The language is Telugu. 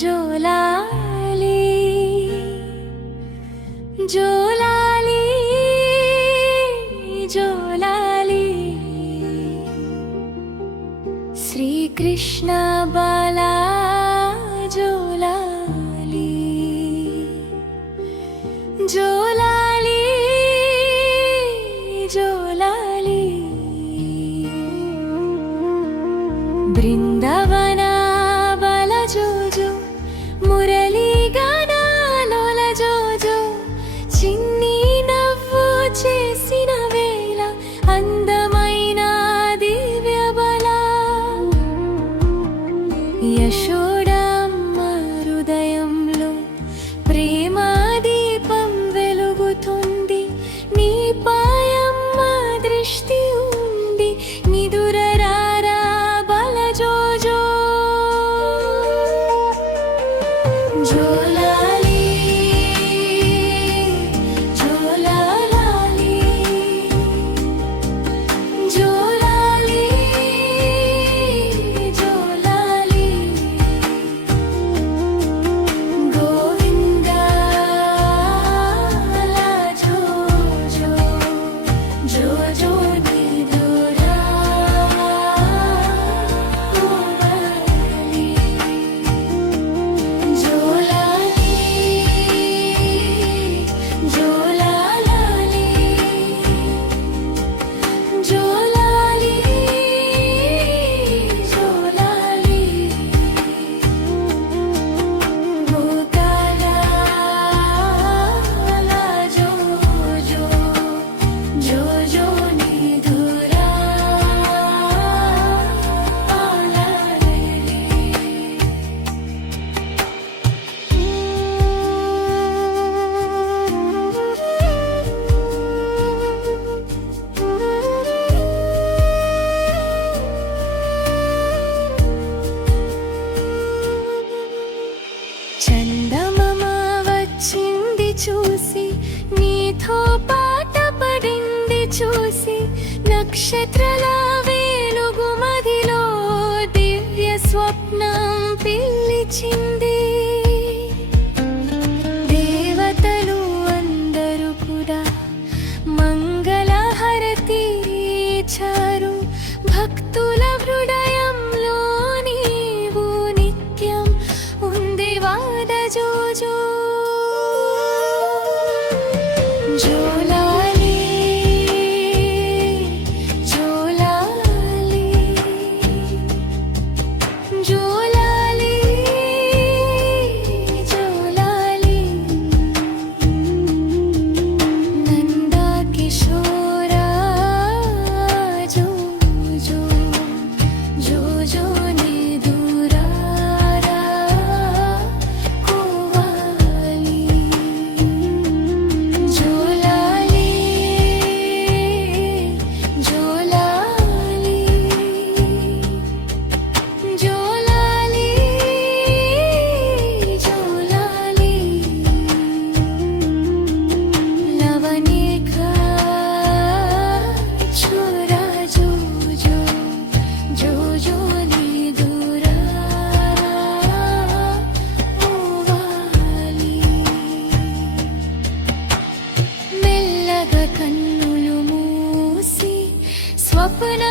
జోలాలి జోలాలి జోలాలి శ్రీకృష్ణ బాలా జోలాలి జోలాలి జోలాలి బృందావన బాల జోజో మురళీ గానాలోల జోజో చిన్ని నవ్వు చేసిన వేళ అందమైన దివ్య బల యశోడమ్మ హృదయంలో ప్రేమ దీపం వెలుగుతుంది నీ పాయమ్మ దృష్టి ఉండి నిదురరారా బల జోజో జోలాలి జోలాలి జోలాలి జోలాలి గోవిందా లా జోజో జోజో నిదురా కోమలి జోలాలి జోలాలి జోలాలి జోలాలి భూతాల లా జోజో జోజో నిదురా పాలాలి చందమామ వచ్చింది చూసి నీతో పాట పడింది చూసి నక్షత్రాల వెలుగు మదిలో దివ్య స్వప్నం పిలిచింది దేవతలు అందరూ కూడా మంగళహారతి ఇచ్చారు భక్తుల హృదయంలో నీవు నిత్యం ఉంది వాద జోజో జోలాలి జోలాలి జోలాలి జోలాలి నందా కిషోరా జోజో జోజో నిదురా కోవాలి జోలాలి జోలాలి జోలాలి జోలాలి లవనికా ఛోరా జోజో జోజో నిదురా కోవాలి మెల్లగా కన్నులు మూసి స్వప్న